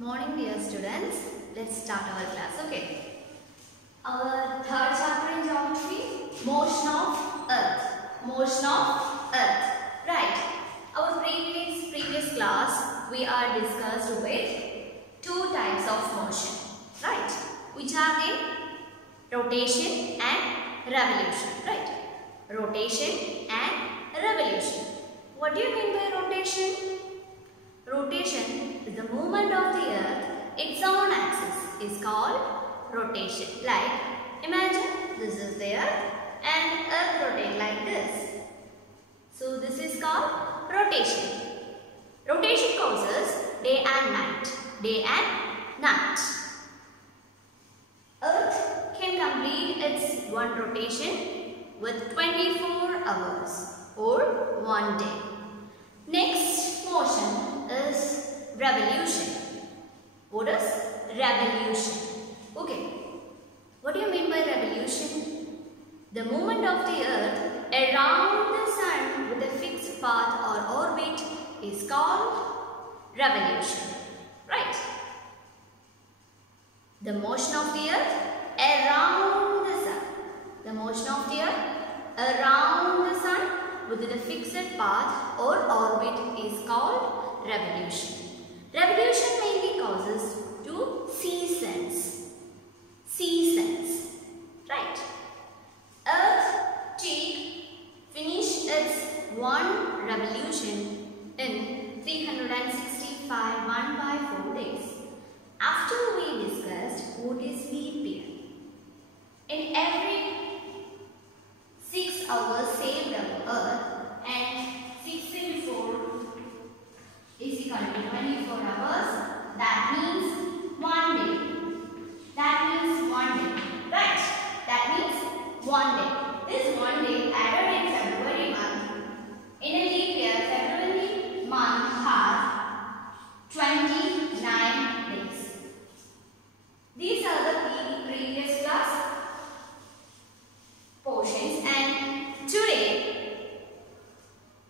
Morning dear students, let's start our class. Okay. Our third chapter in geometry, motion of earth. Motion of earth. Right. Our previous class we are discussed with two types of motion. Right. Which are they? Rotation and revolution. Right. Rotation and revolution. What do you mean by rotation? Rotation is the movement of the earth, its own axis is called rotation. Like, imagine this is the earth and earth rotate like this. So this is called rotation. Rotation causes day and night. Day and night. Earth can complete its one rotation with 24 hours or 1 day. Next motion is revolution. What is revolution? Okay. What do you mean by revolution? The movement of the earth around the sun with a fixed path or orbit is called revolution. Right? The motion of the earth around the sun. The motion of the earth around the sun with a fixed path or orbit is called revolution. Revolution mainly causes two seasons. Seasons. Right. Earth finish its one revolution in 365 1 by 4 days. After we discussed what is leap year. In every 6 hours saved our earth and 6 into 4 is equal to 24 hours. That means 1 day. That means 1 day. Right? That means 1 day. This 1 day added in February month. In a leap year, February month has 29 days. These are the previous class portions, and today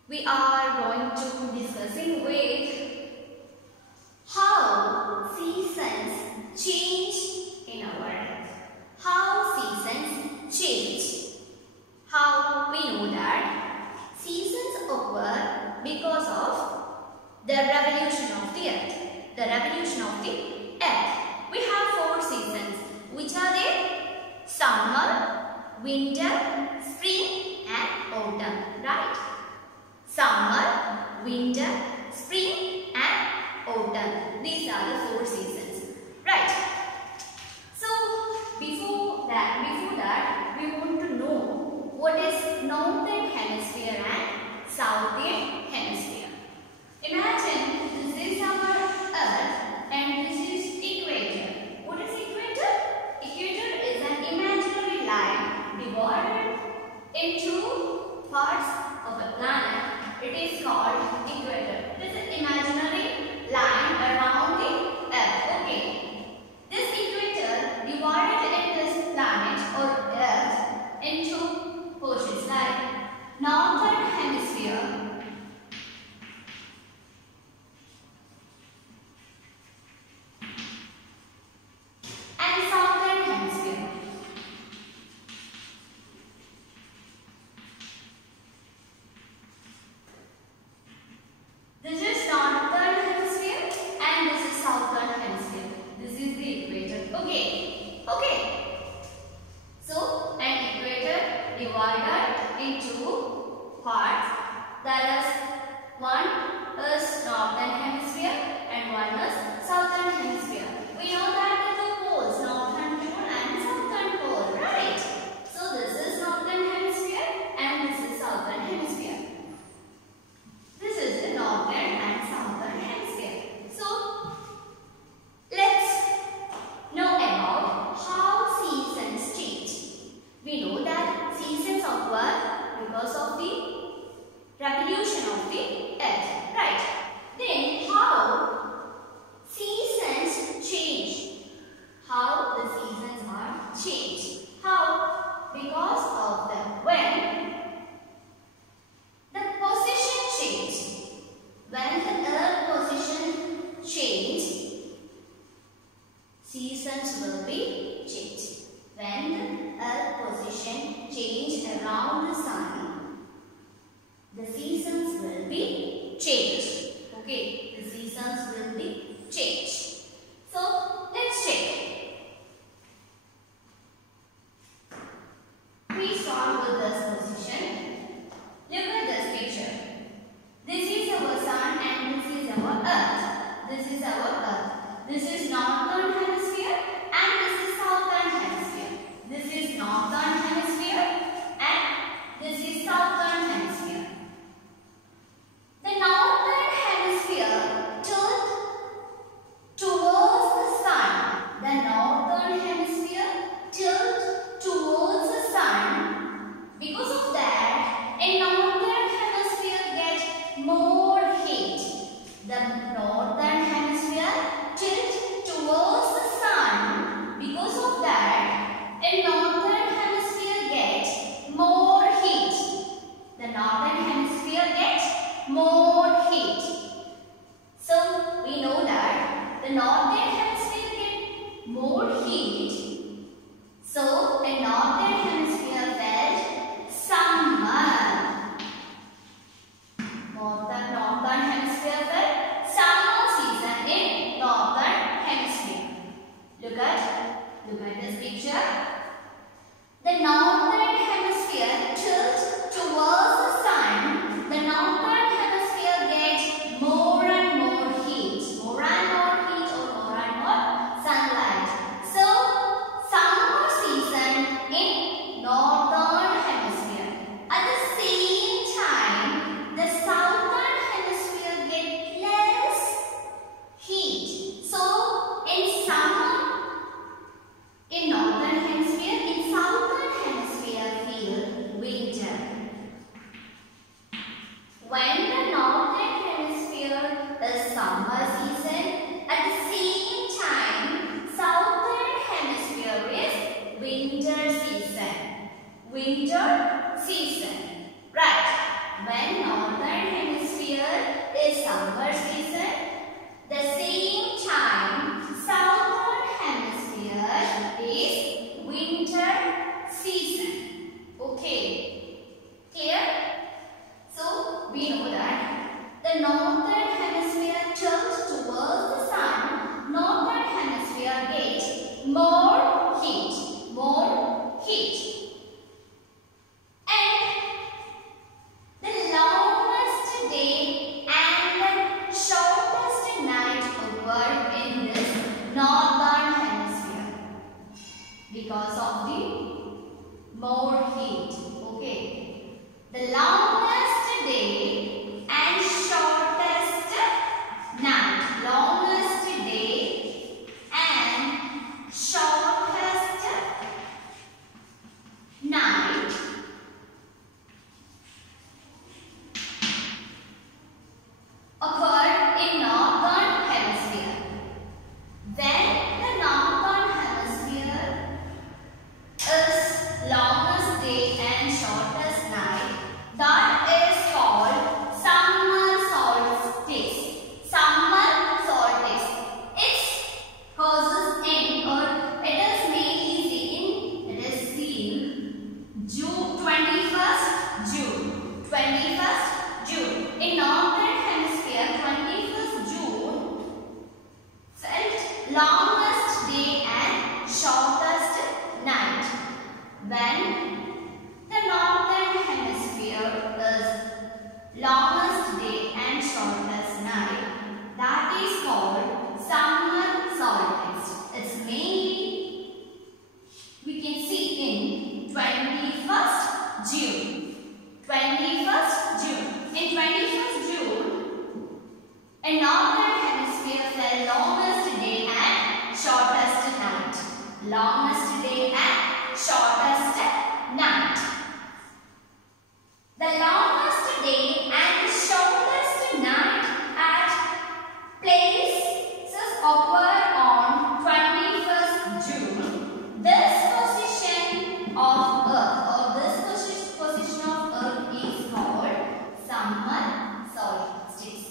we are going to discussing with how seasons change in our earth. How seasons change. How we know that seasons occur because of the revolution of the earth. The revolution of the earth. We have 4 seasons. Which are they? Summer, winter, spring and autumn. Right? Summer, winter, spring and autumn. These are the 4 seasons. Right? So, before that we want to know what is northern hemisphere and southern hemisphere. Imagine this is our earth and this is equator. What is equator? Equator is an imaginary line divided into parts of a planet. It is called equator. This is imaginary line around the earth. Okay. This equator divided in this planet or earth into portions like northern hemisphere and southern hemisphere. This is northern hemisphere and this is southern hemisphere. This is the equator. Okay. Okay. So, an equator divided into parts. That is, one is northern hemisphere and one is southern hemisphere. We know that the two poles, northern pole and southern pole, right? So, this is northern hemisphere and this is southern hemisphere. This is the northern and southern hemisphere. So, let's know about how seasons change. We know that seasons occur because of the revolution of the earth. Right? Then, around the sun, the seasons will be changed. Okay, the seasons will be changed. So let's check. We start with this position. Look at this picture. This is our sun and this is our earth. This is our earth. This is northern hemisphere and this is southern hemisphere. This is northern hemisphere and this is southern hemisphere. The northern hemisphere tilts towards the sun. The northern hemisphere tilts towards the sun. Because of that, a northern hemisphere gets more heat. The northern hemisphere tilts towards the sun. Because of that, a northern hemisphere gets more heat. The northern hemisphere gets more heat. So we know that the northern hemisphere gets more heat. So the northern hemisphere felt summer. Northern hemisphere felt summer season in northern hemisphere. Look at this picture. The northern hemisphere tilts towards the sun. The northern hemisphere gets more and more heat. More and more heat or more and more sunlight. So, summer season in northern hemisphere. At the same time, the southern hemisphere gets less heat. So, in summer, in northern hemisphere, in southern hemisphere feel winter. When the northern hemisphere is summer season, at the same time, southern hemisphere is winter season. Winter season. Right. When northern hemisphere is summer season, the same time, southern hemisphere is winter season. Okay. Clear? So, we know that the northern hemisphere tilts towards the sun. Northern hemisphere gets more heat. More heat. And the longest day and the shortest night occur in this northern hemisphere because of the more heat. Okay. The longest day and shortest night. Longest day and shortest night occurred in northern hemisphere. When the northern hemisphere is longest day and shortest night, that is called summer solstice. Summer solstice. It causes in or it is mainly seen. It is seen June 21st June. 21st June. In northern hemisphere, 21st June felt longest day and shortest night. When the northern hemisphere is longest day and shortest night, that is called summer solstice. It's mainly we can see in 21st June. 21st June. In 21st June, in northern hemisphere fell longest day and shortest night. Longest day and shortest night. The longest day and shortest night at places occur on 21st June. This position of Earth or this position of Earth is called summer solstice.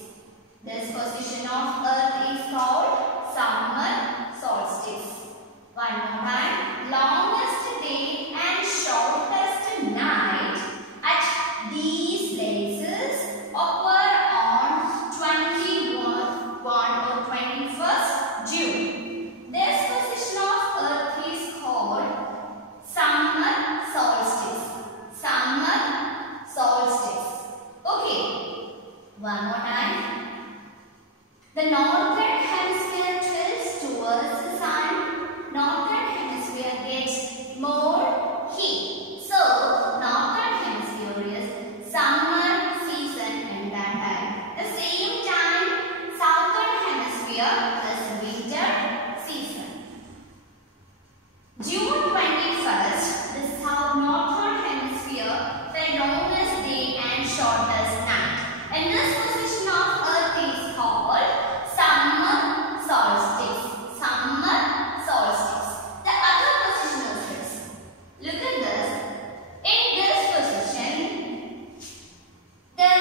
This position of Earth is called summer solstice. One more time. Longest day and shortest night the northern hemisphere tilts towards the sun. Northern hemisphere gets more heat. So, northern hemisphere is summer season in that time. The same time, southern hemisphere is winter season. June 21st, the northern hemisphere the longest day and shortest night. And this position of Earth is called summer solstice. Summer solstice. The other position is this. Look at this. In this position, the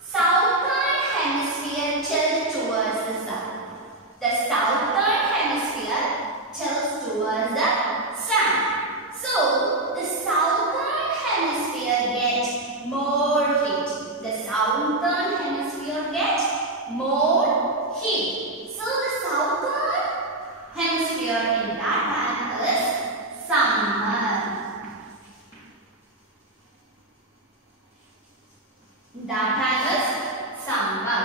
southern hemisphere tilts towards the sun. The southern hemisphere tilts towards the sun. So, the southern hemisphere gets more heat. The southern hemisphere gets more heat. So, the southern hemisphere in that time is summer. That time is summer.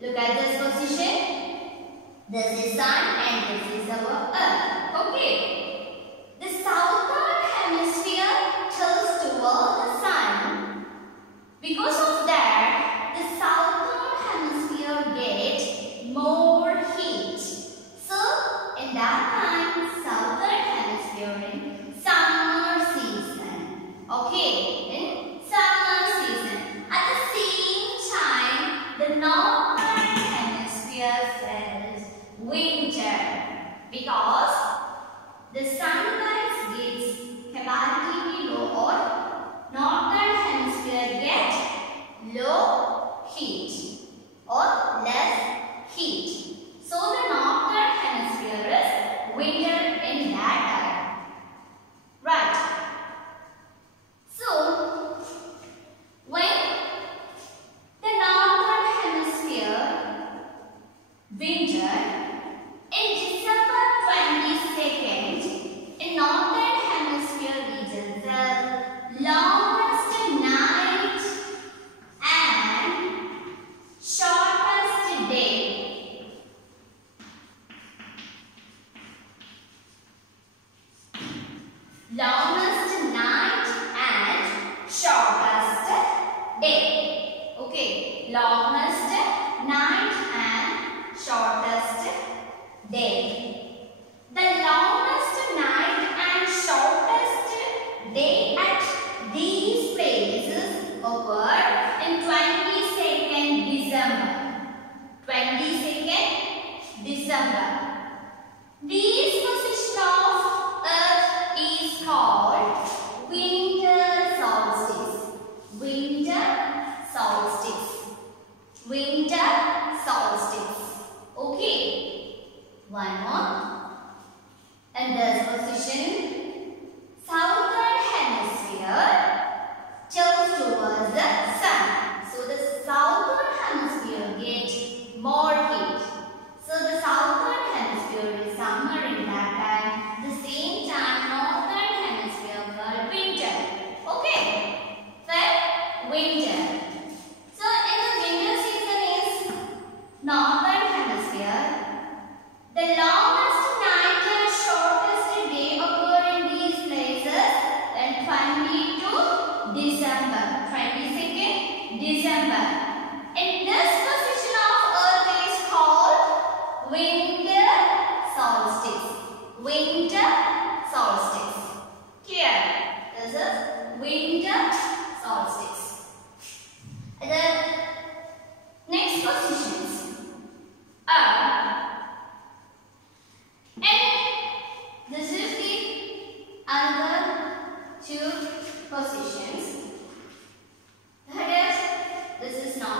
Look at this position. This is sun and this is our earth. Okay. The southern hemisphere tilts toward the sun. Because of that, the southern hemisphere gets more heat. So, in that time, southern hemisphere in summer season. Okay, in summer season. At the same time, the northern hemisphere felt winter because the sunlight gets comparatively low, or northern hemisphere gets low heat or less heat. So the northern hemisphere is winter in that time. Right. So when the northern hemisphere winter in December 22nd, in northern hemisphere region, the longest night and shortest day. Longest night and shortest day. Okay, longest night and shortest day. The longest night and shortest day at these places occurred in 22nd December. 22nd December. This position of Earth is called winter solstice. Winter solstice. Winter solstice. Okay. One more. And this position, southern hemisphere tilts towards the sun. So the southern hemisphere gets more heat. So the southern hemisphere is summer in that time. The same time, northern hemisphere called winter. Okay. Then winter. So in the winter season is northern hemisphere. The longest night and shortest day occur in these places in 22 December. 22nd December. In this position of Earth is called winter solstice. Winter solstice. Clear? This is winter solstice. The next positions are, and this is the other two positions. That is, this is not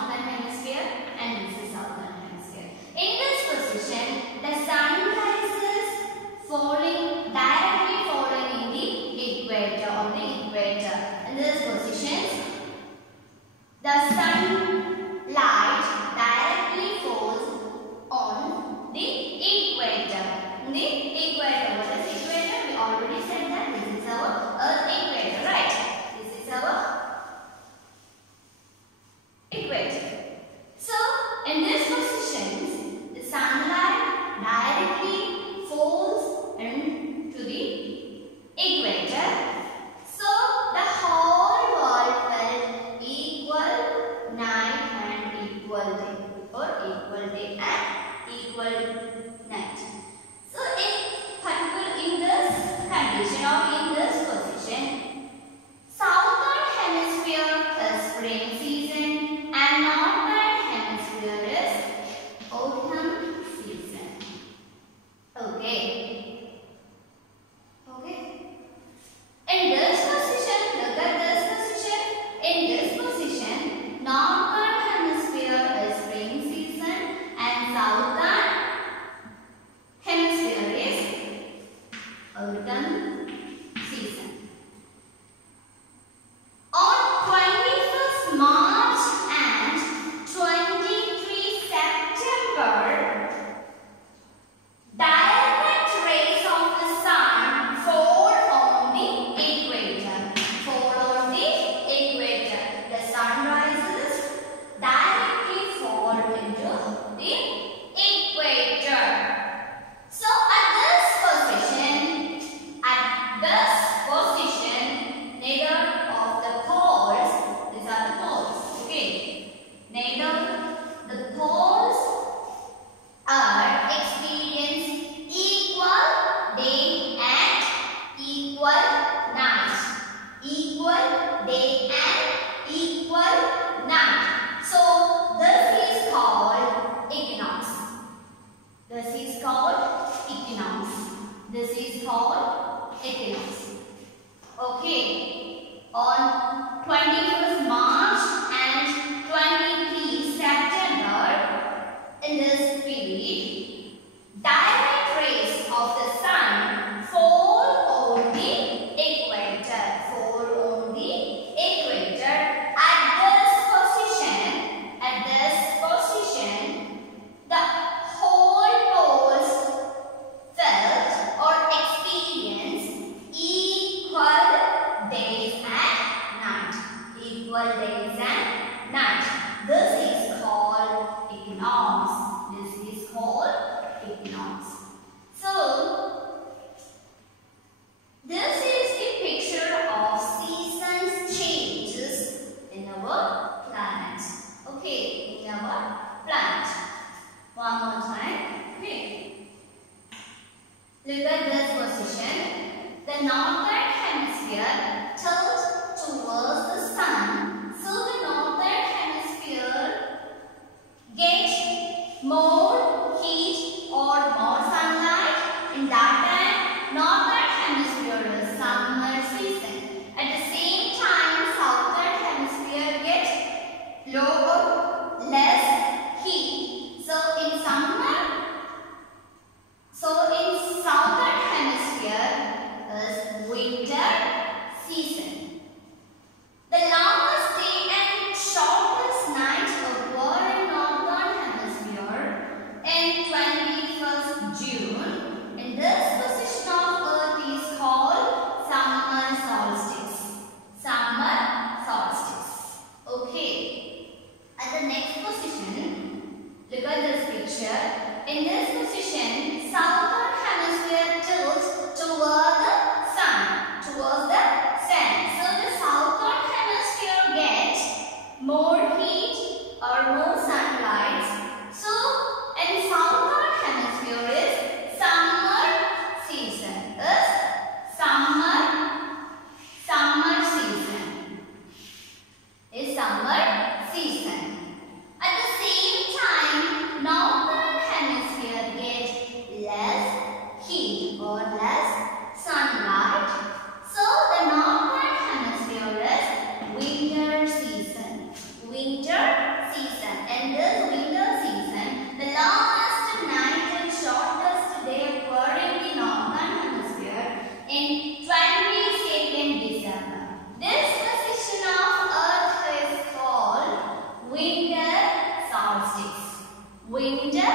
winter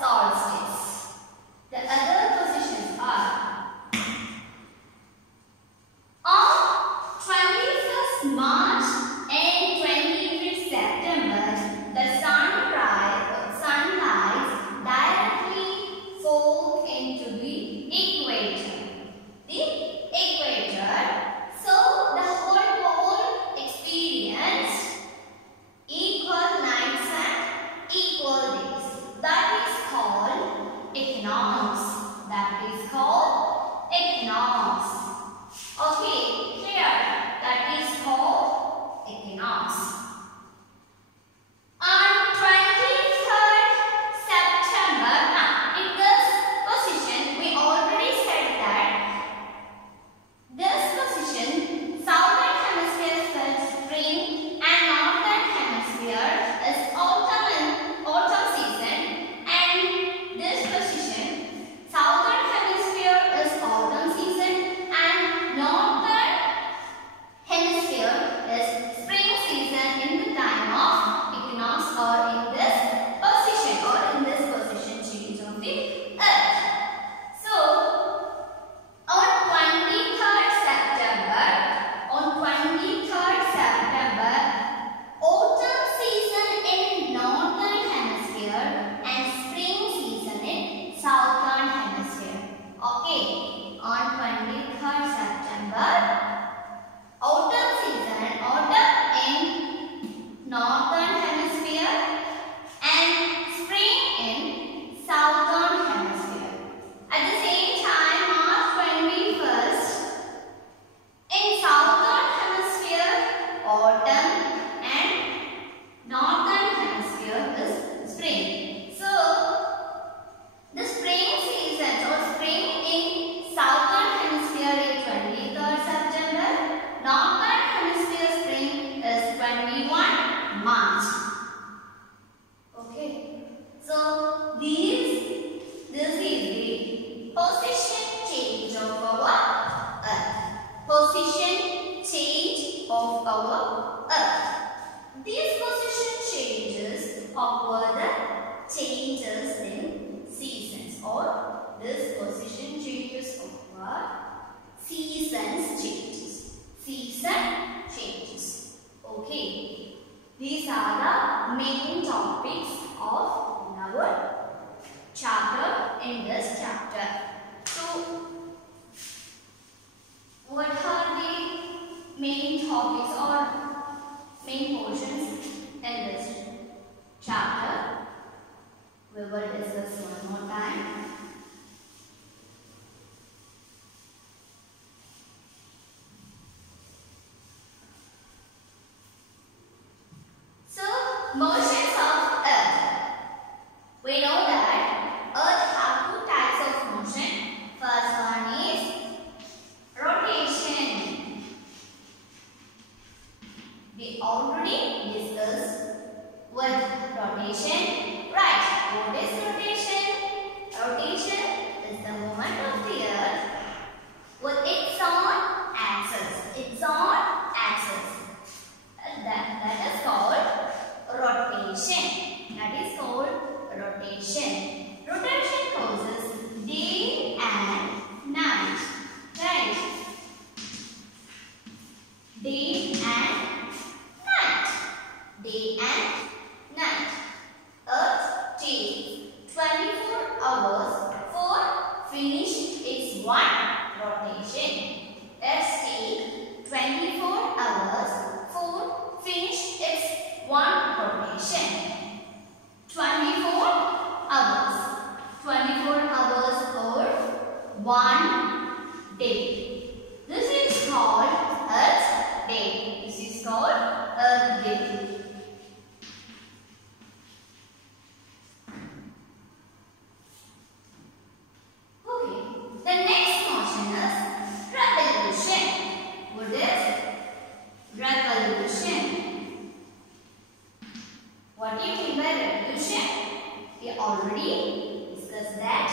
solstice. The other positions are on 21st March and 23rd September, the sunlight directly falls into the equator. The equator. So the whole world experienced equal nights and equal days. That is called equinox. That is called equinox. Okay, clear? That is called equinox. On 23rd September, in this position, we already said that this position, southern hemisphere is spring and northern hemisphere is autumn season, and this position, southern hemisphere is autumn season and northern hemisphere is spring season in the time of equinox, or in this position change of the earth. So on 23rd September, autumn season in northern hemisphere and spring season in southern hemisphere. Okay, on 23rd September, autumn season, autumn in northern hemisphere and spring in southern hemisphere. At the same time, March 21st, in southern hemisphere, autumn and northern hemisphere is spring. So, the spring season or spring in southern hemisphere is 23rd September. Northern hemisphere spring is 21 March. Okay. So, this is the position change of our earth. Position change of our earth. These position changes occur the changes in seasons, or this position changes occur seasons changes. Season changes. Okay. These are the main topics of our chapter in this chapter. So, what are the main topics or main portions in this chapter? We will discuss one more time. So, motions of earth. We know that earth have two types of motion. First one is rotation. We already discussed what rotation. Right. What is rotation? Rotation is the movement of the earth with its own axis. Its own axis. That is called rotation. That is called rotation. Rotation causes day and night. Right? Day and night. Day and night. Earth takes 24 hours for finish its one rotation. Let's take 24 hours for finish its one rotation. 24 hours. 24 hours or 1 day. This is called Earth Day. This is called Earth Day. Okay. The next motion is revolution. What is revolution? What do you mean by revolution? We already discussed that.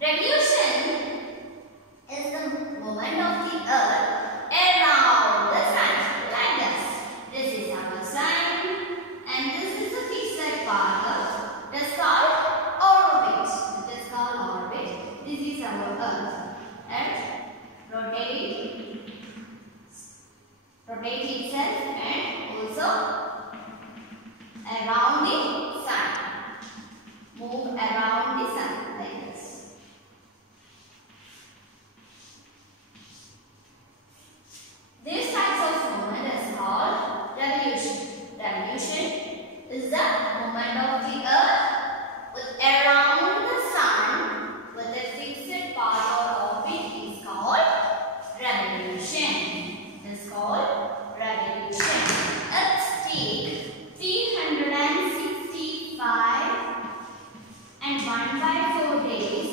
Revolution is the movement of the earth around the sun, like this. This is our sun and this is the fixed part of the around the sun. Move around the sun like this. This type of movement is called revolution. Revolution is the movement of the earth around the sun with a fixed part or orbit is called revolution. It is called revolution. Earth take 365 and 1/4 days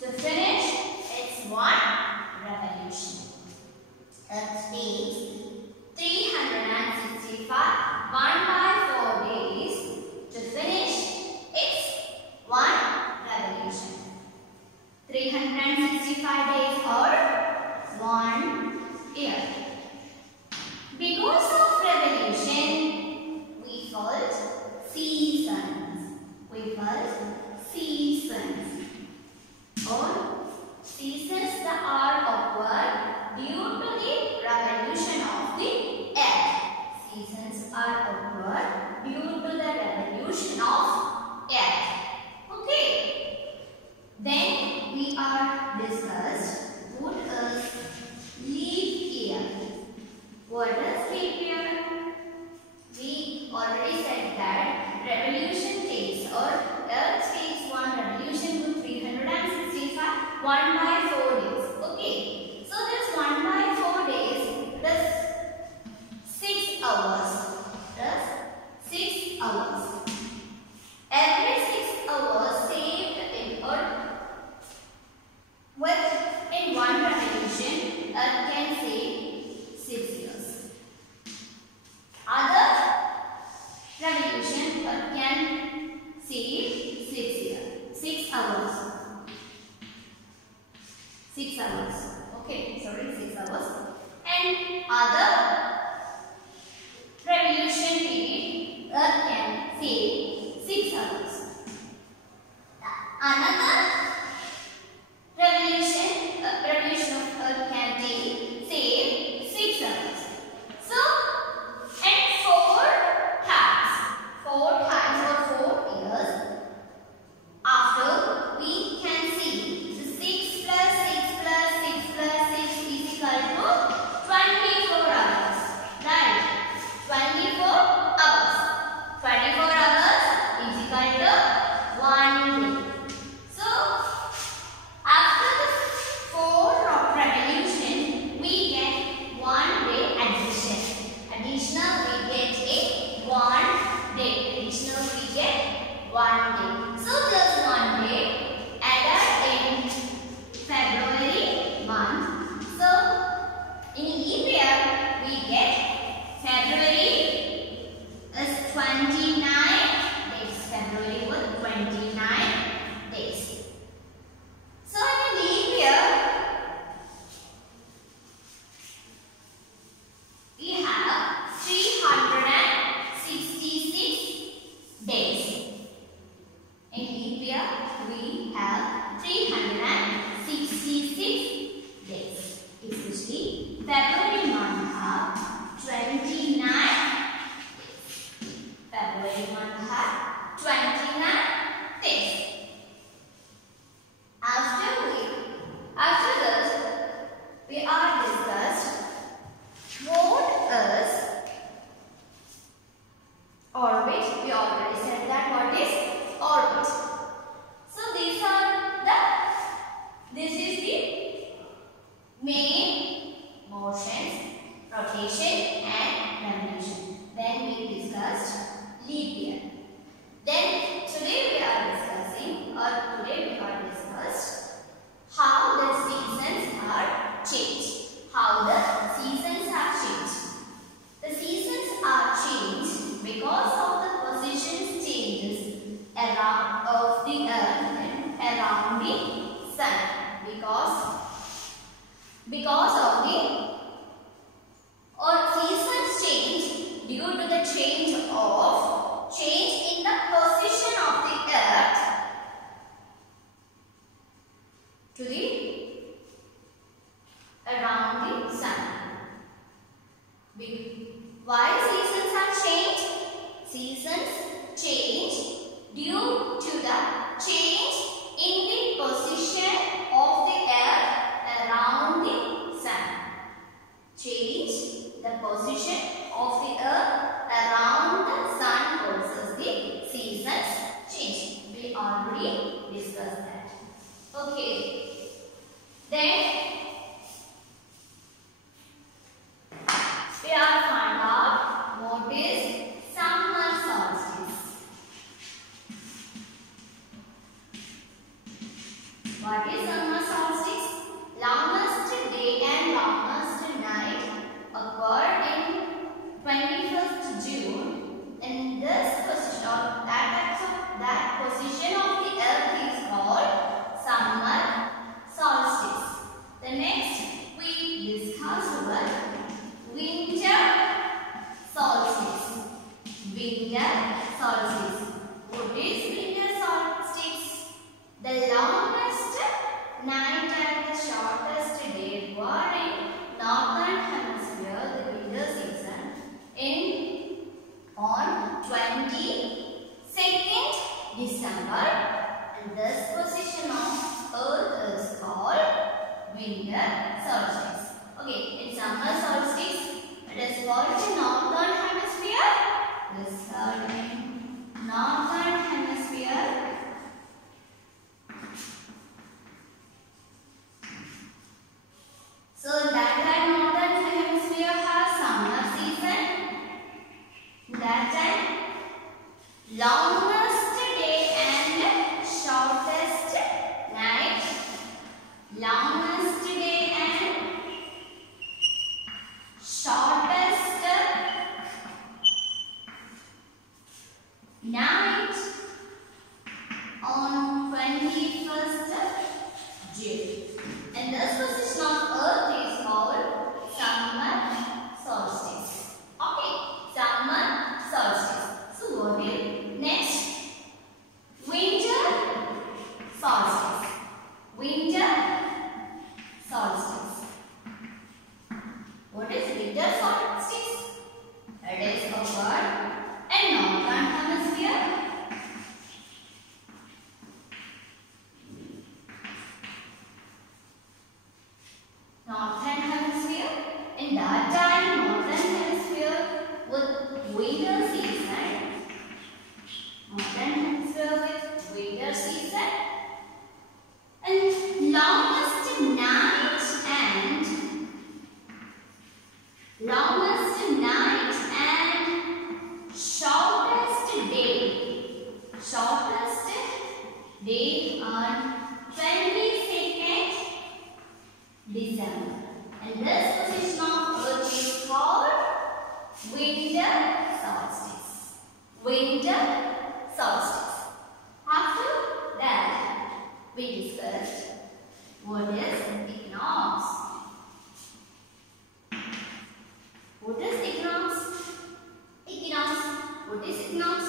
to finish its one revolution. Earth takes 365 1/4 days to finish its one revolution. 365 days or 1 year. Because of revolution, we felt seasons. We felt seasons. Or seasons that are occurred due to the revolution of the earth. Seasons are occurred due to the revolution of earth. Okay. Then we are discussed what is leap year. What is leap year? We already said that revolution takes or earth takes one revolution to 365 1/4 days. Okay. So this 1/4 days plus 6 hours. Plus 6 hours. Every 6 hours saved in or in one revolution, Earth can save 6 years. Other revolution, Earth can save 6 years. 6 hours. 6 hours. Okay, sorry, 6 hours. And other revolution period, Earth can save 6 hours. Another revolution of Earth can save 6 hours. So, and 4 times or 4 years after, we can see the 6 plus 6 plus 6 plus 6 is equal to 24 hours. Right? 24 hours. 24 hours is equal to 1 day. So, after the 4 revolution, we get 1 day addition. Additional, we get a 1 day. Additional, we get 1 day. So, this 1 day added in February month. So, in leap year, we get February is 29 days. February was 29 days. So, in leap year, we have 366 days. In leap year, we have 366 days. Especially February month have 29 days. February month have 29 days. After this, we are discussed what is orbit. We already said that what is orbit. So this is the main motions, rotation and revolution. Then we discussed leap year. Then today we are discussing how the seasons are changed. How the seasons have changed. The seasons are changed because of the position changes around seasons change due to the change in the position of the earth around the sun. Change the position of the earth around the sun causes the seasons change. We already discussed that. Okay. Then we are find out what is summer solstice. What is summer solstice? Longest day and longest night occur in 21st June. In this position or that position of the earth is called summer solstice. The next we discuss about winter solstice. Winter solstice. What is winter solstice? The longest night and the shortest day were in northern hemisphere, the winter season, on 22nd December. And this position of earth is called winter solstice. Okay, in summer solstice, it is called in northern hemisphere. This is called in northern hemisphere. So that northern hemisphere has summer season. That time, longest day and shortest night. Longest day and shortest night on 21st June. And this position of earth is called summer solstice. Okay, summer solstice. So what is next? Winter solstice. Winter solstice. What is winter solstice? It is occurred in northern hemisphere. Northern hemisphere. In that time, northern hemisphere with winter season. Northern hemisphere with winter season. And longest night and shortest day. Shortest day on 22nd December. And this position of earth is called winter solstice. Winter solstice. After that, we discussed what is equinox. What is equinox? Equinox. What is equinox?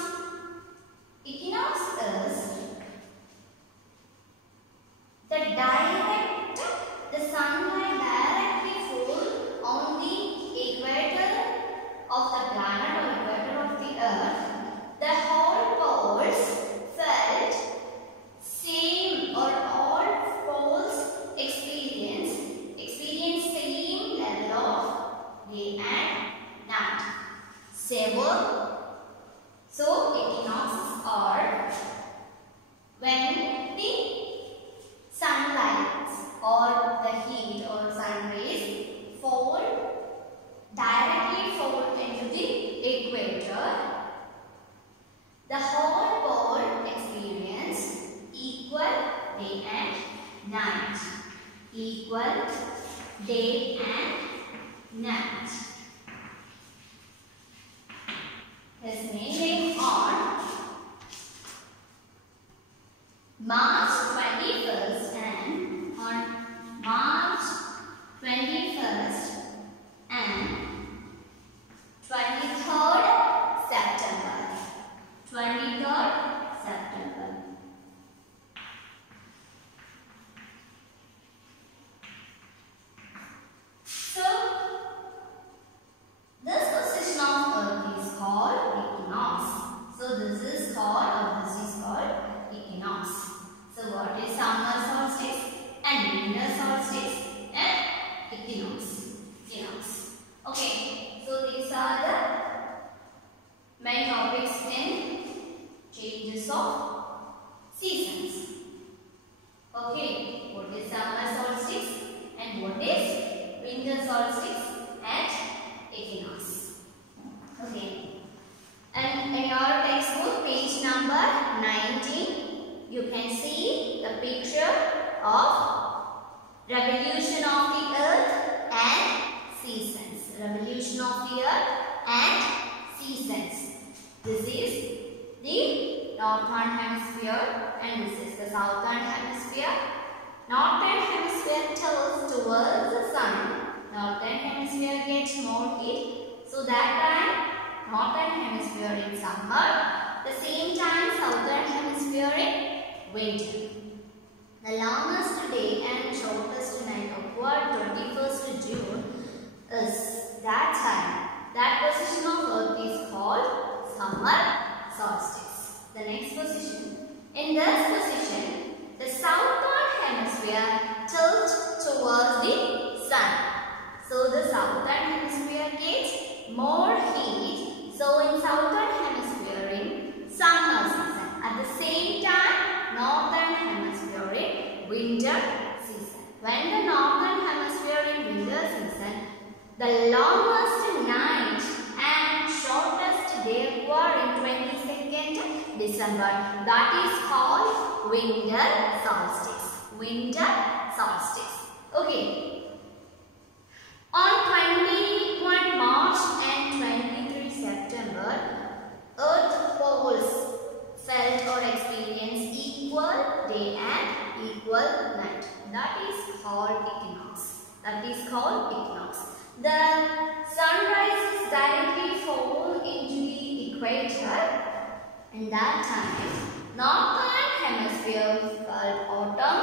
Equinox is the sunlight directly falls on the equator of the planet or equator of the earth. The whole poles felt same or all poles experience same level of day and night. So equinoxes are when the sunlight or the heat or sun rays directly fall into the equator. The whole pole experience equal day and night. Equal day and night. His meaning on March 21st and on March 21st and 23rd September. 23rd September. So of revolution of the earth and seasons. Revolution of the earth and seasons. This is the northern hemisphere and this is the southern hemisphere. Northern hemisphere tilts towards the sun. Northern hemisphere gets more heat. So that time northern hemisphere in summer. The same time southern hemisphere in winter. The longest day and shortest night occurred 21st June is that time. That position of earth is called summer solstice. The next position. In this position, the southern hemisphere tilts towards the sun. So the southern hemisphere gets more heat. So in southern hemisphere in summer season. At the same time, northern hemisphere in winter season. When the northern hemisphere in winter season, the longest night and shortest day were in 22nd December. That is called winter solstice. Winter solstice. Okay. On 21 March and 23 September, Earth poles felt or experienced equal day and equal night. That is called equinox. That is called equinox. The sunrises directly fall into the equator. In that time, northern hemisphere felt autumn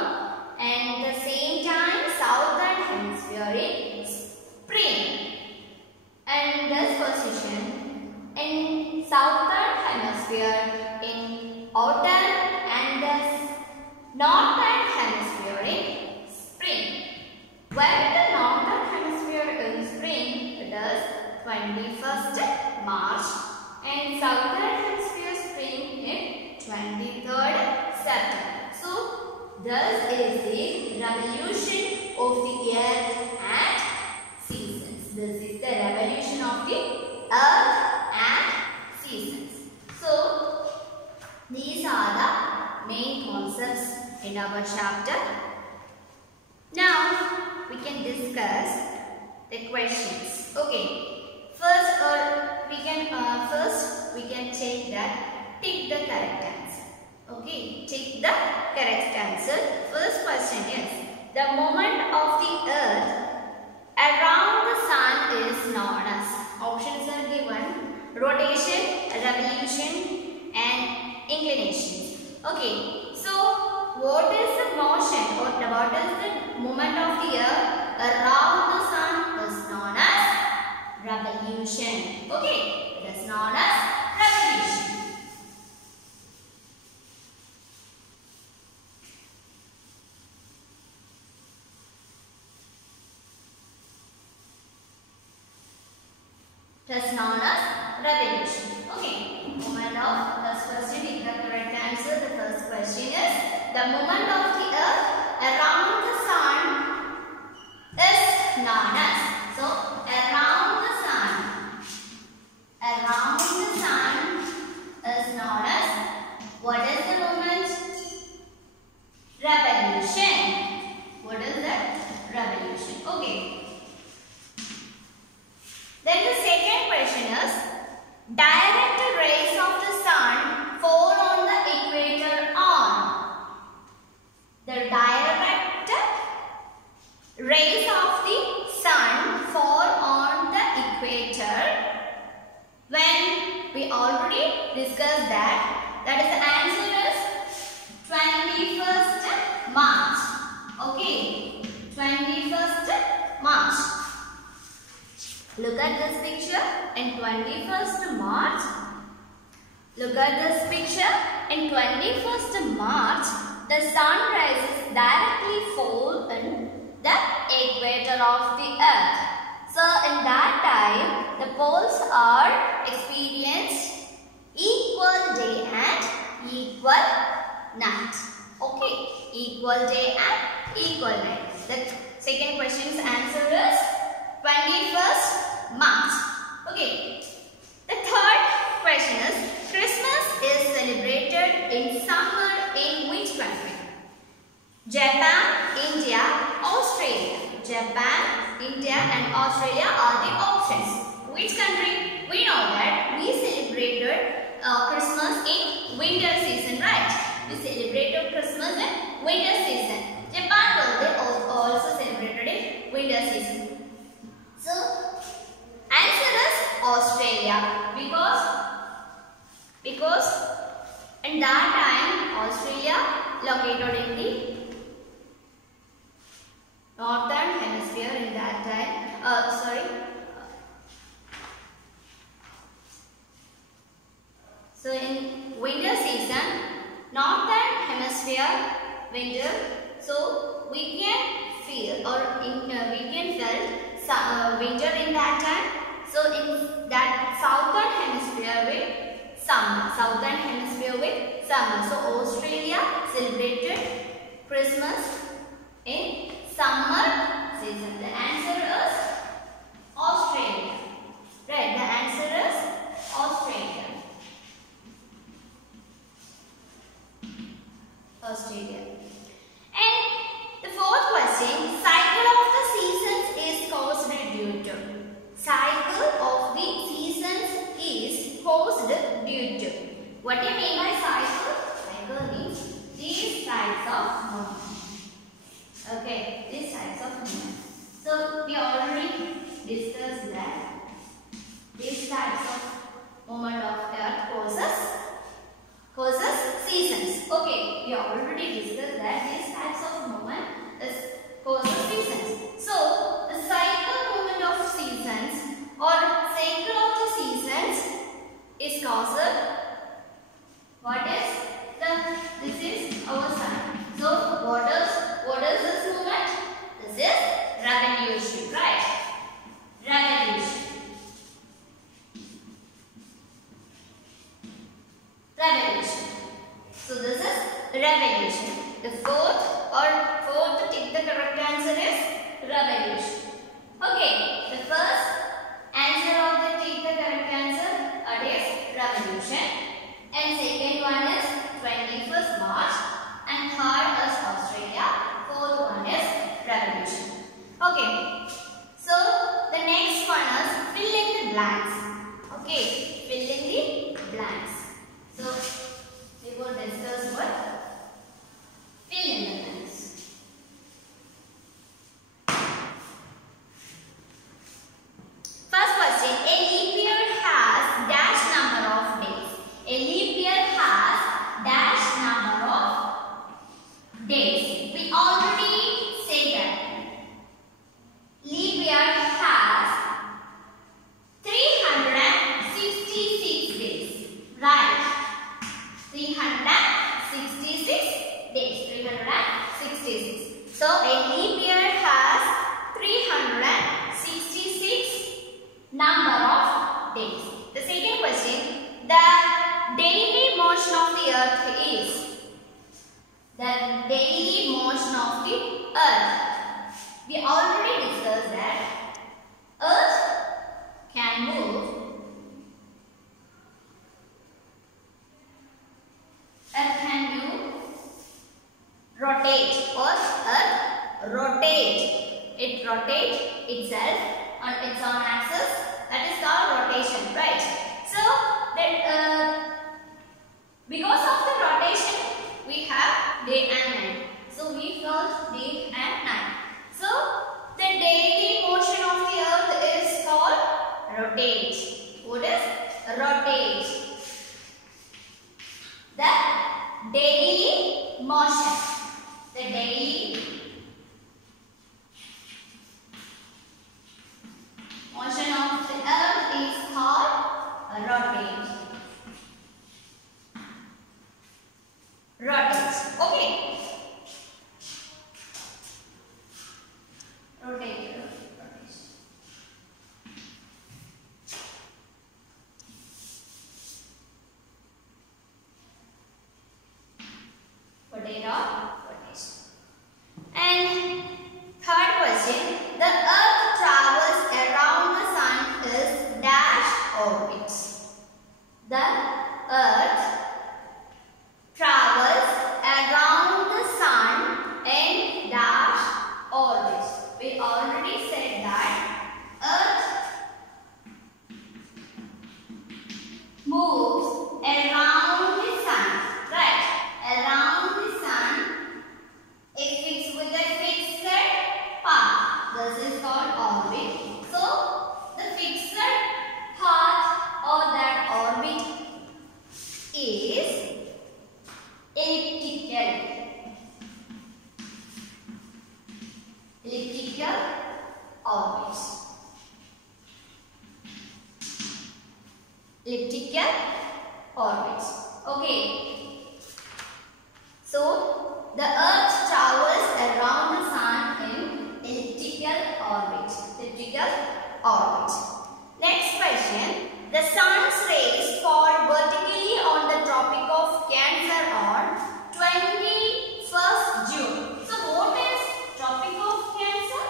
and the same time southern hemisphere in spring. And this position in southern hemisphere in autumn and the northern hemisphere in spring. When the northern hemisphere in spring, it is 21st March and southern hemisphere spring in 23rd September. So, this is the revolution of the earth and seasons. This is the revolution of the earth and seasons. So, these are the main concepts in our chapter. Now, we can discuss the questions. Okay. First, we can take that. Take the correct answer. Okay. Take the correct answer. First question is the moment of the earth around the sun is known as. Options are given: rotation, revolution, and inclinations. Okay. So, what is the motion or what is the movement of the earth around the sun is known as revolution. Okay, it is known as revolution. It is known as revolution. Okay, movement of first question. Take the correct answer. The first question is the movement of the earth around the sun is known as. So, around the sun is known as. What is the movement? Revolution. What is that? Revolution. Okay. Then the second question is direct rays of the sun fall on the equator on. The direct rays of the sun fall on the equator when we already discussed that. That is the answer is 21st March. Okay, 21st March. Look at this picture in 21st March. Look at this picture in 21st March. The sun rises directly fall in the equator of the earth. So in that time, the poles are experienced equal day and equal night. Okay, equal day and equal night. The second question's answer is 21st March. Okay. The third question is Christmas is celebrated in summer in which country? Japan, India, Australia. Japan, India and Australia are the options. Which country? We know that we celebrated Christmas in winter season, right? We celebrated Christmas in winter season. Japan also celebrated in winter season. So, answer is Australia because in that time Australia located in the northern hemisphere in that time. So in winter season, northern hemisphere winter. So we can feel we can feel winter in that time. So in that southern hemisphere with summer. Southern hemisphere with summer. So Australia celebrated Christmas in summer season. The answer is Australia. Right, the answer is Australia. Australia. And the fourth question, cycle of the seasons is caused due to. Cycle of the seasons is caused due to. What do you mean by cycle? Cycle means these types of movement. Okay, these types of movement. So we already discussed that these types of movement of earth causes seasons. Okay, we already discussed that these types of movement causes seasons. So the cycle movement of seasons or cycle of the seasons is caused. What is this is our sun. So what is this movement? This is revolution, right? Revolution. Revolution. So this is revolution. The fourth take the correct answer is revolution. Okay, the first answer of the take the correct answer is revolution. And second one is 21st March. And third is Australia. Fourth one is revolution. Okay. So the next one is fill in the blanks. Okay, fill in the blanks. So we will discuss what fill in the blanks. First question, a leap year has dash number of days. A leap year has dash number of days. We already said that leap year has 366 days. Right. 366 days. 366. So a leap year has 366 number of days. The second question, the daily motion of the earth is. The daily motion of the earth. We already discussed that earth can move. Earth can do rotate or earth rotate. It rotates itself on its own axis. That is called rotation, right? So that because of the rotation we have day and night. So we felt day and night. So the daily motion of the earth is called rotate. What is rotate? The daily motion. The daily motion of the earth is called rotate. Rotate. Okay. Rotate. Rotate or rotation. And third question, the earth travels around the sun is dash orbit. The earth travels elliptical. Elliptical orbit. Elliptical orbit. Okay. So the Earth travels around the Sun in elliptical orbit. Elliptical orbit. Next question. The Sun's rays fall vertically on the Tropic of Cancer on 21st June. So what is Tropic of Cancer?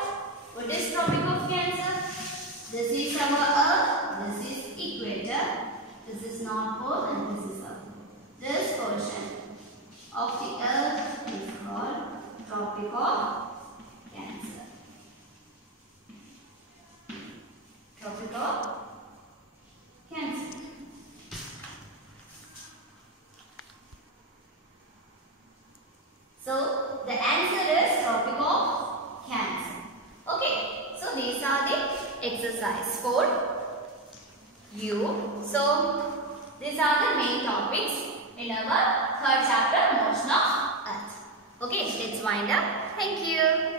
What is Tropic of Cancer? This is our Earth. This is equator. This is North Pole and this is South Pole. This portion of the Earth is called Tropic of Cancer. Tropic of Cancer. So the answer is Tropic of Cancer. Okay. So these are the exercise for you. So these are the main topics in our third chapter, Motion of Earth. Okay, let's wind up. Thank you.